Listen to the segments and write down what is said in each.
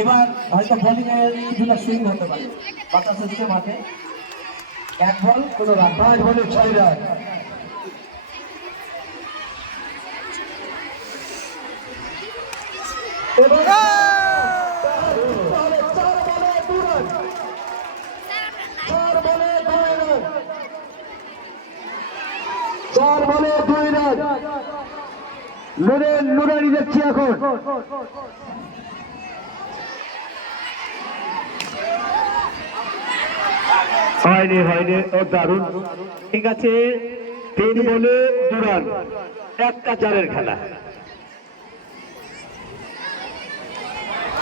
এবার হয়তো বোলিং এর কিছুটা সুইং হতে পারে বাতাস হচ্ছে মাঠে। এক বল কোনো রান, 5 বলে 6 রান। চার বলে 2 রান। নুরানি দেখছি এখন হয়নি ও দারুণ। ঠিক আছে, 3 বলে 2 রান, একটা চারের খেলা।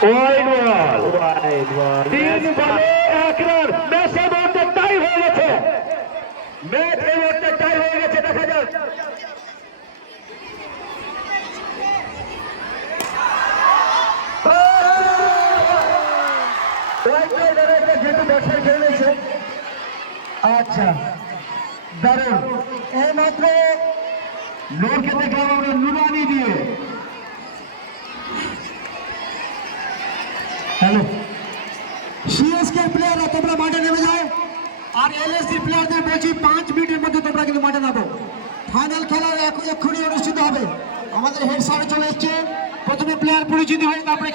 ওয়াইড বল, 3 বলে 1 রান। ম্যাচ এই মুহূর্তে টাই হয়ে গেছে, দেখা যাক। আচ্ছা, দারুণ। এইমাত্র লোককে দেখলাম আমরা নুরানি দিয়ে। হ্যালো, সিএসকে প্লেয়াররা তোমরা মাঠে নেমে যাও, আর এলএসডি প্লেয়ারদের বলছি 5 মিনিটের মধ্যে তোমরা কিন্তু মাঠে নামো। ফাইনাল খেলা এক্ষুনি অনুষ্ঠিত হবে। আমাদের হেড স্যার চলে এসছে, প্রথমে প্লেয়ার পরিচিতি হয়, তারপরে